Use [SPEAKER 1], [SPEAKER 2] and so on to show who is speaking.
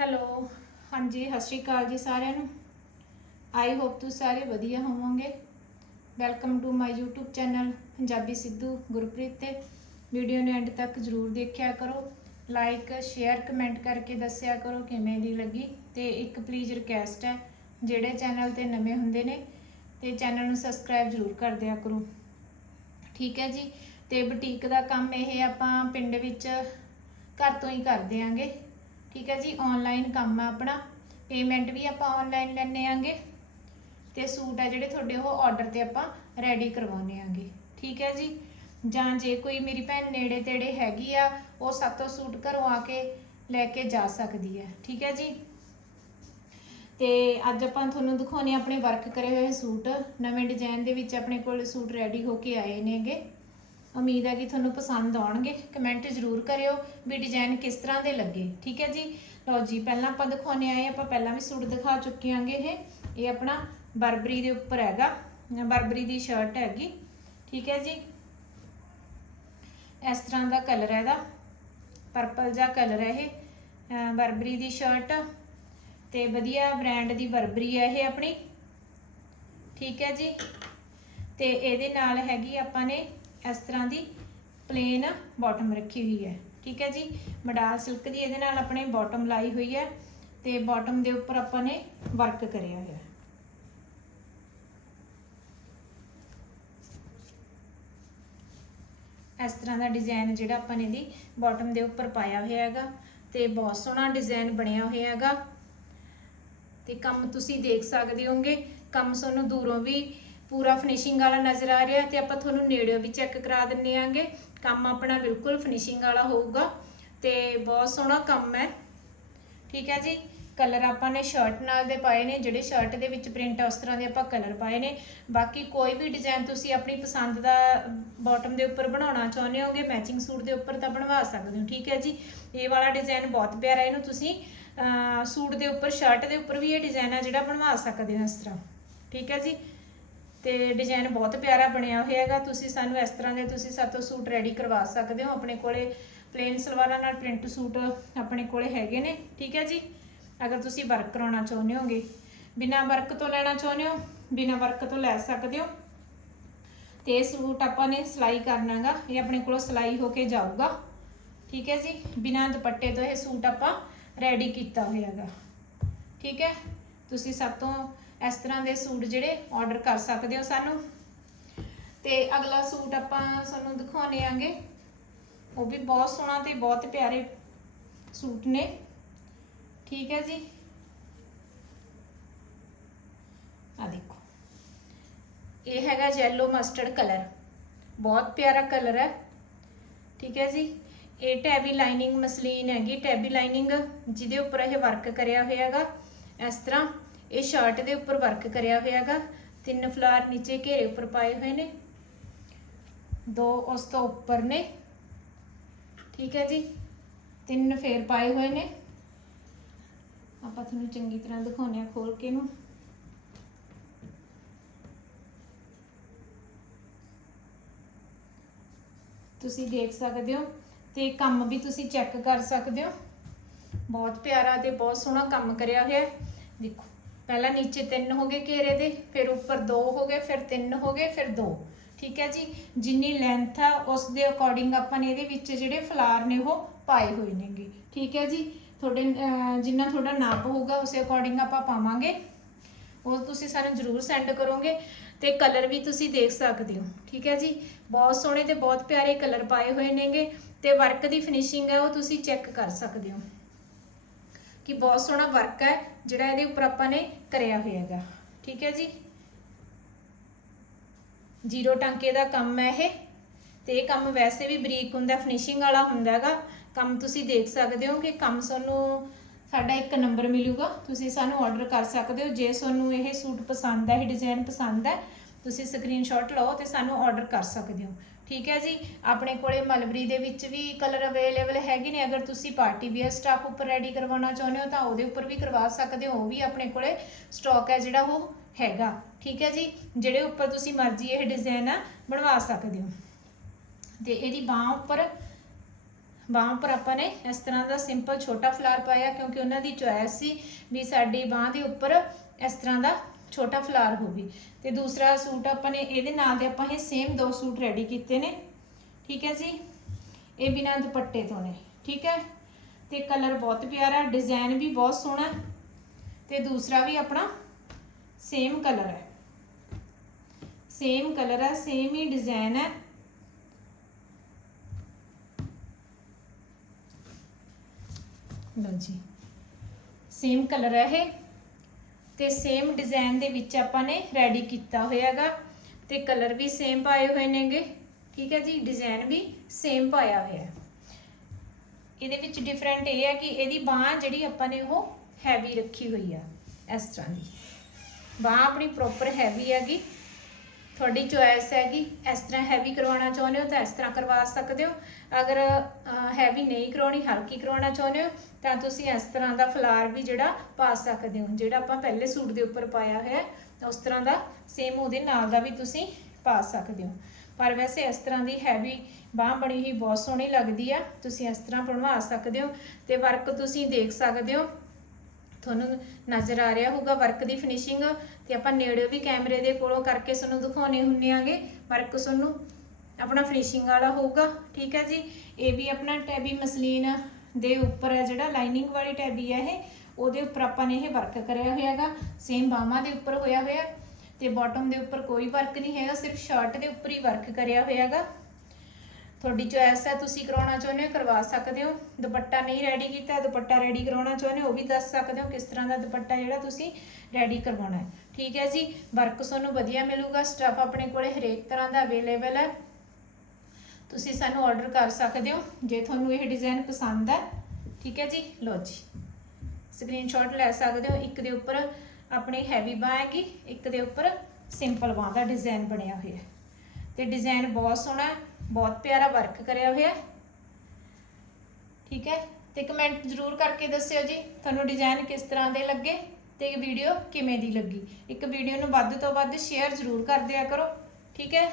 [SPEAKER 1] Hello, ਹਾਂਜੀ, ਸਤਿ ਸ਼੍ਰੀ ਅਕਾਲ ਜੀ ਸਾਰਿਆਂ ਨੂੰ। ਆਈ ਹੋਪ ਤੁਸੀਂ ਸਾਰੇ ਵਧੀਆ ਹੋਵੋਗੇ। Welcome to my YouTube channel, Punjabi Sidhu Gurpreet ਤੇ। ਵੀਡੀਓ ਨੂੰ ਐਂਡ ਤੱਕ ਜਰੂਰ ਦੇਖਿਆ ਕਰੋ। ਲਾਈਕ ਸ਼ੇਅਰ ਕਮੈਂਟ ਕਰਕੇ ਦੱਸਿਆ ਕਰੋ ਕਿਵੇਂ ਦੀ ਲੱਗੀ। ਤੇ ਇੱਕ ਪਲੀਜ਼ ਰਿਕਵੈਸਟ ਹੈ, ਜਿਹੜੇ ਚੈਨਲ ਤੇ ਨਵੇਂ ਹੁੰਦੇ ਨੇ, ਤੇ ਚੈਨਲ ਨੂੰ ਸਬਸਕ੍ਰਾਈਬ ਜਰੂਰ ਕਰ ਦਿਆ ਕਰੋ। ਠੀਕ ਹੈ ਜੀ? ਤੇ ਬੁਟੀਕ ਦਾ ਕੰਮ ਇਹ ਆਪਾਂ ਪਿੰਡ ਵਿੱਚ ਘਰ ਤੋਂ ਹੀ ਕਰ ਦਿਆਂਗੇ। ਠੀਕ ਹੈ ਜੀ ਆਨਲਾਈਨ ਕੰਮ ਆ ਆਪਣਾ। ਪੇਮੈਂਟ ਵੀ ਆਪਾਂ ਆਨਲਾਈਨ ਲੈਣੇ ਆਂਗੇ ਤੇ ਸੂਟ ਆ ਜਿਹੜੇ ਤੁਹਾਡੇ ਉਹ ਆਰਡਰ ਤੇ ਆਪਾਂ ਰੈਡੀ ਕਰਵਾਉਣੇ ਆਂਗੇ। ਠੀਕ ਹੈ ਜੀ, ਜਾਂ ਜੇ ਕੋਈ ਮੇਰੀ ਭੈਣ ਨੇੜੇ ਤੇੜੇ ਹੈਗੀ ਆ, ਉਹ ਸਾਤੋਂ ਸੂਟ ਘਰੋਂ ਆ ਕੇ ਲੈ ਕੇ ਜਾ ਸਕਦੀ ਹੈ। ਠੀਕ ਹੈ ਜੀ, ਤੇ ਅੱਜ ਆਪਾਂ ਤੁਹਾਨੂੰ ਦਿਖਾਉਣੇ ਆਪਣੇ ਵਰਕ ਕਰੇ ਹੋਏ ਸੂਟ। ਨਵੇਂ ਡਿਜ਼ਾਈਨ ਦੇ ਵਿੱਚ ਆਪਣੇ ਕੋਲ ਸੂਟ ਰੈਡੀ ਹੋ ਕੇ ਆਏ ਨੇਗੇ। ਉਮੀਦ ਹੈ ਕਿ ਤੁਹਾਨੂੰ ਪਸੰਦ ਆਉਣਗੇ। ਕਮੈਂਟ ਜ਼ਰੂਰ ਕਰਿਓ ਵੀ ਡਿਜ਼ਾਈਨ ਕਿਸ ਤਰ੍ਹਾਂ ਦੇ ਲੱਗੇ। ਠੀਕ ਹੈ ਜੀ? ਲਓ ਜੀ, ਪਹਿਲਾਂ ਆਪਾਂ ਦਿਖਾਉਣੇ ਆਏ ਆਪਾਂ ਪਹਿਲਾਂ ਵੀ ਸੂਟ ਦਿਖਾ ਚੁੱਕੇ ਆਂਗੇ ਇਹ। ਇਹ ਆਪਣਾ ਬਰਬਰੀ ਦੇ ਉੱਪਰ ਹੈਗਾ। ਬਰਬਰੀ ਦੀ ਸ਼ਰਟ ਹੈਗੀ। ਠੀਕ ਹੈ ਜੀ? ਇਸ ਤਰ੍ਹਾਂ ਦਾ ਕਲਰ ਹੈ ਇਹਦਾ। ਪਰਪਲ ਜਿਹਾ ਕਲਰ ਹੈ ਇਹ। ਬਰਬਰੀ ਦੀ ਸ਼ਰਟ ਤੇ ਵਧੀਆ ਬ੍ਰਾਂਡ ਦੀ ਬਰਬਰੀ ਹੈ ਇਹ ਆਪਣੀ। ਠੀਕ ਹੈ ਜੀ? ਤੇ ਇਹਦੇ ਨਾਲ ਹੈਗੀ ਆਪਾਂ ਨੇ ਇਸ ਤਰ੍ਹਾਂ ਦੀ ਪਲੇਨ ਬਾਟਮ ਰੱਖੀ ਹੋਈ ਹੈ। ਠੀਕ ਹੈ ਜੀ? ਮਡਾਲ ਸਿਲਕ ਦੀ ਇਹਦੇ ਨਾਲ ਆਪਣੇ ਬਾਟਮ ਲਾਈ ਹੋਈ ਹੈ ਤੇ ਬਾਟਮ ਦੇ ਉੱਪਰ ਆਪਾਂ ਨੇ ਵਰਕ ਕਰਿਆ ਹੋਇਆ ਹੈ। ਇਸ ਤਰ੍ਹਾਂ ਦਾ ਡਿਜ਼ਾਈਨ ਜਿਹੜਾ ਆਪਾਂ ਨੇ ਦੀ ਬਾਟਮ ਦੇ ਉੱਪਰ ਪਾਇਆ ਹੋਇਆ ਹੈਗਾ ਤੇ ਬਹੁਤ ਸੋਹਣਾ ਡਿਜ਼ਾਈਨ ਬਣਿਆ ਹੋਇਆ ਹੈਗਾ। ਤੇ ਕੰਮ ਤੁਸੀਂ ਦੇਖ ਸਕਦੇ ਹੋਗੇ, ਕੰਮ ਤੁਹਾਨੂੰ ਦੂਰੋਂ ਵੀ ਪੂਰਾ ਫਿਨਿਸ਼ਿੰਗ ਵਾਲਾ ਨਜ਼ਰ ਆ ਰਿਹਾ ਤੇ ਆਪਾਂ ਤੁਹਾਨੂੰ ਨੇੜਿਓਂ ਵੀ ਚੈੱਕ ਕਰਾ ਦਿੰਨੇ ਆਂਗੇ। ਕੰਮ ਆਪਣਾ ਬਿਲਕੁਲ ਫਿਨਿਸ਼ਿੰਗ ਵਾਲਾ ਹੋਊਗਾ ਤੇ ਬਹੁਤ ਸੋਹਣਾ ਕੰਮ ਹੈ। ਠੀਕ ਹੈ ਜੀ? ਕਲਰ ਆਪਾਂ ਨੇ ਸ਼ਰਟ ਨਾਲ ਦੇ ਪਾਏ ਨੇ, ਜਿਹੜੇ ਸ਼ਰਟ ਦੇ ਵਿੱਚ ਪ੍ਰਿੰਟ ਆ, ਉਸ ਤਰ੍ਹਾਂ ਦੇ ਆਪਾਂ ਕਲਰ ਪਾਏ ਨੇ। ਬਾਕੀ ਕੋਈ ਵੀ ਡਿਜ਼ਾਈਨ ਤੁਸੀਂ ਆਪਣੀ ਪਸੰਦ ਦਾ ਬਾਟਮ ਦੇ ਉੱਪਰ ਬਣਾਉਣਾ ਚਾਹੁੰਦੇ ਹੋਗੇ ਮੈਚਿੰਗ ਸੂਟ ਦੇ ਉੱਪਰ ਤਾਂ ਬਣਵਾ ਸਕਦੇ ਹੋ। ਠੀਕ ਹੈ ਜੀ? ਇਹ ਵਾਲਾ ਡਿਜ਼ਾਈਨ ਬਹੁਤ ਪਿਆਰਾ ਇਹਨੂੰ ਤੁਸੀਂ ਸੂਟ ਦੇ ਉੱਪਰ ਸ਼ਰਟ ਦੇ ਉੱਪਰ ਵੀ ਇਹ ਡਿਜ਼ਾਈਨ ਆ ਜਿਹੜਾ ਬਣਵਾ ਸਕਦੇ ਹੋ ਇਸ ਤਰ੍ਹਾਂ। ਠੀਕ ਹੈ ਜੀ? ਤੇ ਡਿਜ਼ਾਈਨ ਬਹੁਤ ਪਿਆਰਾ ਬਣਿਆ ਹੋਇਆ ਹੈਗਾ ਤੁਸੀਂ ਸਾਨੂੰ ਇਸ ਤਰ੍ਹਾਂ ਦੇ ਤੁਸੀਂ ਸਾਤੋਂ ਸੂਟ ਰੈਡੀ ਕਰਵਾ ਸਕਦੇ ਹੋ। ਆਪਣੇ ਕੋਲੇ ਪਲੇਨ ਸਲਵਾਰਾਂ ਨਾਲ ਪ੍ਰਿੰਟ ਸੂਟ ਆਪਣੇ ਕੋਲੇ ਹੈਗੇ ਨੇ, ਠੀਕ ਹੈ ਜੀ? ਅਗਰ ਤੁਸੀਂ ਵਰਕ ਕਰਾਉਣਾ ਚਾਹੁੰਦੇ ਹੋਗੇ, ਬਿਨਾ ਵਰਕ ਤੋਂ ਲੈਣਾ ਚਾਹੁੰਦੇ ਹੋ, ਬਿਨਾ ਵਰਕ ਤੋਂ ਲੈ ਸਕਦੇ ਹੋ, ਤੇ ਇਹ ਸੂਟ ਆਪਾਂ ਨੇ ਸਿਲਾਈ ਕਰਨਾਗਾ, ਇਹ ਆਪਣੇ ਕੋਲੋਂ ਸਿਲਾਈ ਹੋ ਕੇ ਜਾਊਗਾ, ਠੀਕ ਹੈ ਜੀ? ਬਿਨਾ ਦੁਪੱਟੇ ਤੋਂ ਇਹ ਸੂਟ ਆਪਾਂ ਰੈਡੀ ਕੀਤਾ ਹੋਇਆ ਹੈਗਾ ਠੀਕ ਹੈ? ਤੁਸੀਂ ਸਭ ਤੋਂ ਇਸ ਤਰ੍ਹਾਂ ਦੇ ਸੂਟ ਜਿਹੜੇ ਆਰਡਰ ਕਰ ਸਕਦੇ ਹੋ ਸਾਨੂੰ। ਤੇ ਅਗਲਾ ਸੂਟ ਆਪਾਂ ਤੁਹਾਨੂੰ ਦਿਖਾਉਣੇ ਆਂਗੇ। ਉਹ ਵੀ ਬਹੁਤ ਸੋਹਣਾ ਤੇ ਬਹੁਤ ਪਿਆਰੇ ਸੂਟ ਨੇ। ਠੀਕ ਹੈ ਜੀ। ਆ ਦੇਖੋ। ਇਹ ਹੈਗਾ ਯੈਲੋ ਮਸਟਰਡ ਕਲਰ ਬਹੁਤ ਪਿਆਰਾ ਕਲਰ ਹੈ। ਠੀਕ ਹੈ ਜੀ। ਇਹ ਟੈਬੀ ਲਾਈਨਿੰਗ ਮਸਲੀਨ ਹੈਗੀ। ਟੈਬੀ ਲਾਈਨਿੰਗ ਜਿਹਦੇ ਉੱਪਰ ਇਹ ਵਰਕ ਕਰਿਆ ਹੋਇਆ ਹੈਗਾ। ਇਸ ਤਰ੍ਹਾਂ ਇਹ ਸ਼ਰਟ ਦੇ ਉੱਪਰ ਵਰਕ ਕਰਿਆ ਹੋਇਆ ਹੈਗਾ ਤਿੰਨ ਫਲਾਰ ਨੀਚੇ ਘੇਰੇ ਉੱਪਰ ਪਾਏ ਹੋਏ ਨੇ। ਦੋ ਉਸ ਤੋਂ ਉੱਪਰ ਨੇ। ਠੀਕ ਹੈ ਜੀ? ਤਿੰਨ ਫੇਰ ਪਾਏ ਹੋਏ ਨੇ। ਆਪਾਂ ਤੁਹਾਨੂੰ ਚੰਗੀ ਤਰ੍ਹਾਂ ਦਿਖਾਉਂਦੇ ਆ ਖੋਲ ਕੇ ਨੂੰ ਤੁਸੀਂ ਦੇਖ ਸਕਦੇ ਹੋ ਤੇ ਕੰਮ ਵੀ ਤੁਸੀਂ ਚੈੱਕ ਕਰ ਸਕਦੇ ਹੋ। ਬਹੁਤ ਪਿਆਰਾ ਤੇ ਬਹੁਤ ਸੋਹਣਾ ਕੰਮ ਕਰਿਆ ਹੋਇਆ। ਦੇਖੋ ਪਹਿਲਾਂ ਨੀਚੇ ਤਿੰਨ ਹੋ ਗਏ ਘੇਰੇ ਦੇ, ਫਿਰ ਉੱਪਰ ਦੋ ਹੋ ਗਏ, ਫਿਰ ਤਿੰਨ ਹੋ ਗਏ, ਫਿਰ ਦੋ। ਠੀਕ ਹੈ ਜੀ? ਜਿੰਨੀ ਲੈਂਥ ਆ, ਉਸ ਦੇ ਅਕੋਰਡਿੰਗ ਆਪਾਂ ਨੇ ਇਹਦੇ ਵਿੱਚ ਜਿਹੜੇ ਫਲਾਰ ਨੇ ਉਹ ਪਾਏ ਹੋਏ ਨੇਗੇ। ਠੀਕ ਹੈ ਜੀ? ਤੁਹਾਡੇ ਜਿੰਨਾ ਤੁਹਾਡਾ ਨਾਪ ਹੋਊਗਾ, ਉਸੇ ਅਕੋਰਡਿੰਗ ਆਪਾਂ ਪਾਵਾਂਗੇ। ਉਹ ਤੁਸੀਂ ਸਾਨੂੰ ਜਰੂਰ ਸੈਂਡ ਕਰੋਗੇ ਤੇ ਕਲਰ ਵੀ ਤੁਸੀਂ ਦੇਖ ਸਕਦੇ ਹੋ। ਠੀਕ ਹੈ ਜੀ? ਬਹੁਤ ਸੋਹਣੇ ਤੇ ਬਹੁਤ ਪਿਆਰੇ ਕਲਰ ਪਾਏ ਹੋਏ ਨੇਗੇ ਤੇ ਵਰਕ ਦੀ ਫਿਨਿਸ਼ਿੰਗ ਹੈ ਉਹ ਤੁਸੀਂ ਚੈੱਕ ਕਰ ਸਕਦੇ ਹੋ। ਕਿ ਬਹੁਤ ਸੋਹਣਾ ਵਰਕ ਹੈ, ਜਿਹੜਾ ਇਹਦੇ ਉੱਪਰ ਆਪਾਂ ਨੇ ਕਰਿਆ ਹੋਇਆ ਹੈਗਾ ਠੀਕ ਹੈ ਜੀ? ਜ਼ੀਰੋ ਟਾਂਕੇ ਦਾ ਕੰਮ ਹੈ ਇਹ, ਤੇ ਇਹ ਕੰਮ ਵੈਸੇ ਵੀ ਬਰੀਕ ਹੁੰਦਾ ਫਿਨਿਸ਼ਿੰਗ ਵਾਲਾ ਹੁੰਦਾ ਹੈਗਾ ਕੰਮ ਤੁਸੀਂ ਦੇਖ ਸਕਦੇ ਹੋ ਕਿ ਕੰਮ ਤੁਹਾਨੂੰ ਸਾਡਾ ਇੱਕ ਨੰਬਰ ਮਿਲੂਗਾ। ਤੁਸੀਂ ਸਾਨੂੰ ਆਰਡਰ ਕਰ ਸਕਦੇ ਹੋ। ਜੇ ਤੁਹਾਨੂੰ ਇਹ ਸੂਟ ਪਸੰਦ ਹੈ, ਇਹ ਡਿਜ਼ਾਈਨ ਪਸੰਦ ਹੈ, ਤੁਸੀਂ ਸਕਰੀਨਸ਼ਾਟ ਲਓ ਤੇ ਸਾਨੂੰ ਆਰਡਰ ਕਰ ਸਕਦੇ ਹੋ। ਠੀਕ ਹੈ ਜੀ? ਆਪਣੇ ਕੋਲੇ ਮਲਬਰੀ ਦੇ ਵਿੱਚ ਵੀ ਕਲਰ ਅਵੇਲੇਬਲ ਹੈਗੇ ਨੇ। ਅਗਰ ਤੁਸੀਂ ਪਾਰਟੀ ਵੇਅਰ ਸਟਾਫ ਉੱਪਰ ਰੈਡੀ ਕਰਵਾਉਣਾ ਚਾਹੁੰਦੇ ਹੋ ਤਾਂ ਉਹਦੇ ਉੱਪਰ ਵੀ ਕਰਵਾ ਸਕਦੇ ਹੋ। ਉਹ ਵੀ ਆਪਣੇ ਕੋਲੇ ਸਟਾਕ ਹੈ ਜਿਹੜਾ ਉਹ ਹੈਗਾ। ਠੀਕ ਹੈ ਜੀ? ਜਿਹੜੇ ਉੱਪਰ ਤੁਸੀਂ ਮਰਜ਼ੀ ਇਹ ਡਿਜ਼ਾਈਨ ਆ ਬਣਵਾ ਸਕਦੇ ਹੋ। ਤੇ ਇਹਦੀ ਬਾਹ ਉੱਪਰ, ਬਾਹਾਂ ਪਰ ਆਪਾਂ ਨੇ ਇਸ ਤਰ੍ਹਾਂ ਦਾ ਸਿੰਪਲ ਛੋਟਾ ਫਲਾਰ ਪਾਇਆ ਕਿਉਂਕਿ ਉਹਨਾਂ ਦੀ ਚੁਆਇਸ ਸੀ ਵੀ ਸਾਡੀ ਬਾਹ ਦੇ ਉੱਪਰ ਇਸ ਤਰ੍ਹਾਂ ਦਾ ਛੋਟਾ ਫਲਾਰ ਹੋਵੇ। ਤੇ ਦੂਸਰਾ ਸੂਟ ਆਪਾਂ ਨੇ ਇਹਦੇ ਨਾਲ ਦੇ ਆਪਾਂ ਇਹ ਸੇਮ ਦੋ ਸੂਟ ਰੈਡੀ ਕੀਤੇ ਨੇ। ਠੀਕ ਹੈ ਜੀ? ਇਹ ਬਿਨਾਂ ਦੁਪੱਟੇ ਤੋਂ ਨੇ। ਠੀਕ ਹੈ? ਤੇ ਕਲਰ ਬਹੁਤ ਪਿਆਰਾ ਡਿਜ਼ਾਈਨ ਵੀ ਬਹੁਤ ਸੋਹਣਾ। ਹੈ। ਤੇ ਦੂਸਰਾ ਵੀ ਆਪਣਾ ਸੇਮ ਕਲਰ ਹੈ। ਸੇਮ ਕਲਰ ਹੈ ਸੇਮ ਹੀ ਡਿਜ਼ਾਈਨ ਹੈ। ਲਓ ਜੀ। ਸੇਮ ਕਲਰ ਹੈ ਇਹ। ਤੇ ਸੇਮ ਡਿਜ਼ਾਈਨ ਦੇ ਵਿੱਚ ਆਪਾਂ ਨੇ ਰੈਡੀ ਕੀਤਾ ਹੋਇਆਗਾ। ਤੇ ਕਲਰ ਵੀ ਸੇਮ ਪਾਏ ਹੋਏ ਨੇਗੇ। ਠੀਕ ਹੈ ਜੀ ਡਿਜ਼ਾਈਨ ਵੀ ਸੇਮ ਪਾਇਆ ਹੋਇਆ। ਇਹਦੇ ਵਿੱਚ ਡਿਫਰੈਂਟ ਇਹ ਹੈ ਕਿ ਇਹਦੀ ਬਾਹ ਜਿਹੜੀ ਆਪਾਂ ਨੇ ਉਹ ਹੈਵੀ ਰੱਖੀ ਹੋਈ ਆ, ਇਸ ਤਰ੍ਹਾਂ ਦੀ। ਬਾਹ ਆਪਣੀ ਪ੍ਰੋਪਰ ਹੈਵੀ ਹੈਗੀ। ਤੁਹਾਡੀ ਚੋਇਸ ਹੈਗੀ, ਇਸ ਤਰ੍ਹਾਂ ਹੈਵੀ ਕਰਵਾਉਣਾ ਚਾਹੁੰਦੇ ਹੋ ਤਾਂ ਇਸ ਤਰ੍ਹਾਂ ਕਰਵਾ ਸਕਦੇ ਹੋ। ਅਗਰ ਹੈਵੀ ਨਹੀਂ ਕਰਵਾਉਣੀ, ਹਲਕੀ ਕਰਵਾਉਣਾ ਚਾਹੁੰਦੇ ਹੋ, ਤਾਂ ਤੁਸੀਂ ਇਸ ਤਰ੍ਹਾਂ ਦਾ ਫਲਾਰ ਵੀ ਜਿਹੜਾ ਪਾ ਸਕਦੇ ਹੋ। ਜਿਹੜਾ ਆਪਾਂ ਪਹਿਲੇ ਸੂਟ ਦੇ ਉੱਪਰ ਪਾਇਆ ਹੋਇਆ ਉਸ ਤਰ੍ਹਾਂ ਦਾ ਸੇਮ ਉਹਦੇ ਨਾਲ ਦਾ ਵੀ ਤੁਸੀਂ ਪਾ ਸਕਦੇ ਹੋ। ਪਰ ਵੈਸੇ ਇਸ ਤਰ੍ਹਾਂ ਦੀ ਹੈਵੀ ਬਾਹ ਬਣੀ ਹੋਈ ਬਹੁਤ ਸੋਹਣੀ ਲੱਗਦੀ ਆ। ਤੁਸੀਂ ਇਸ ਤਰ੍ਹਾਂ ਬਣਵਾ ਸਕਦੇ ਹੋ ਤੇ ਵਰਕ ਤੁਸੀਂ ਦੇਖ ਸਕਦੇ ਹੋ। ਤੁਹਾਨੂੰ ਨਜ਼ਰ ਆ ਰਿਹਾ ਹੋਊਗਾ ਵਰਕ ਦੀ ਫਿਨਿਸ਼ਿੰਗ ਤੇ ਆਪਾਂ ਨੇੜੇ ਵੀ ਕੈਮਰੇ ਦੇ ਕੋਲੋਂ ਕਰਕੇ ਤੁਹਾਨੂੰ ਦਿਖਾਉਣੇ ਹੁੰਨੇ ਆਗੇ। ਵਰਕ ਤੁਹਾਨੂੰ ਆਪਣਾ ਫਿਨਿਸ਼ਿੰਗ ਵਾਲਾ ਹੋਊਗਾ, ਠੀਕ ਹੈ ਜੀ? ਇਹ ਵੀ ਆਪਣਾ ਟੈਬੀ ਮਸਲੀਨ ਦੇ ਉੱਪਰ ਹੈ ਜਿਹੜਾ ਲਾਈਨਿੰਗ ਵਾਲੀ ਟੈਬੀ ਹੈ ਇਹ। ਉਹਦੇ ਉੱਪਰ ਆਪਾਂ ਨੇ ਇਹ ਵਰਕ ਕਰਿਆ ਹੋਇਆ ਹੈਗਾ। ਸੇਮ ਬਾਹਾਂ ਦੇ ਉੱਪਰ ਹੋਇਆ ਹੋਇਆ। ਤੇ ਬਾਟਮ ਦੇ ਉੱਪਰ ਕੋਈ ਵਰਕ ਨਹੀਂ ਹੈਗਾ, ਸਿਰਫ ਸ਼ਰਟ ਦੇ ਉੱਪਰ ਹੀ ਵਰਕ ਕਰਿਆ ਹੋਇਆ ਹੈਗਾ। ਤੁਹਾਡੀ ਚੋਇਸ ਹੈ, ਤੁਸੀਂ ਕਰਾਉਣਾ ਚਾਹੁੰਦੇ ਹੋ, ਕਰਵਾ ਸਕਦੇ ਹੋ। ਦੁਪੱਟਾ ਨਹੀਂ ਰੈਡੀ ਕੀਤਾ, ਦੁਪੱਟਾ ਰੈਡੀ ਕਰਾਉਣਾ ਚਾਹੁੰਦੇ ਹੋ, ਉਹ ਵੀ ਦੱਸ ਸਕਦੇ ਹੋ ਕਿਸ ਤਰ੍ਹਾਂ ਦਾ ਦੁਪੱਟਾ ਜਿਹੜਾ ਤੁਸੀਂ ਰੈਡੀ ਕਰਵਾਉਣਾ ਹੈ। ਠੀਕ ਹੈ ਜੀ ਵਰਕ ਤੁਹਾਨੂੰ ਵਧੀਆ ਮਿਲੂਗਾ ਸਟਫ ਆਪਣੇ ਕੋਲੇ ਹਰੇਕ ਤਰ੍ਹਾਂ ਦਾ ਅਵੇਲੇਬਲ ਹੈ। ਤੁਸੀਂ ਸਾਨੂੰ ਆਰਡਰ ਕਰ ਸਕਦੇ ਹੋ, ਜੇ ਤੁਹਾਨੂੰ ਇਹ ਡਿਜ਼ਾਈਨ ਪਸੰਦ ਹੈ। ਠੀਕ ਹੈ ਜੀ, ਲਓ ਜੀ। ਸਕਰੀਨਸ਼ਾਟ ਲੈ ਸਕਦੇ ਹੋ, ਇੱਕ ਦੇ ਉੱਪਰ ਆਪਣੀ ਹੈਵੀ ਬਾਹ ਹੈਗੀ, ਇੱਕ ਦੇ ਉੱਪਰ ਸਿੰਪਲ ਬਾਹ ਦਾ ਡਿਜ਼ਾਈਨ ਬਣਿਆ ਹੋਇਆ ਹੈ। ਤੇ ਡਿਜ਼ਾਈਨ ਬਹੁਤ ਸੋਹਣਾ ਬਹੁਤ ਪਿਆਰਾ ਵਰਕ ਕਰਿਆ ਹੋਇਆ ਠੀਕ ਹੈ, ਤੇ ਕਮੈਂਟ ਜ਼ਰੂਰ ਕਰਕੇ ਦੱਸਿਓ ਜੀ, ਤੁਹਾਨੂੰ ਡਿਜ਼ਾਈਨ ਕਿਸ ਤਰ੍ਹਾਂ ਦੇ ਲੱਗੇ ਤੇ ਵੀਡੀਓ ਕਿਵੇਂ ਦੀ ਲੱਗੀ। ਇੱਕ ਵੀਡੀਓ ਨੂੰ ਵੱਧ ਤੋਂ ਵੱਧ ਸ਼ੇਅਰ ਜ਼ਰੂਰ ਕਰ ਦਿਆ ਕਰੋ, ਠੀਕ ਹੈ।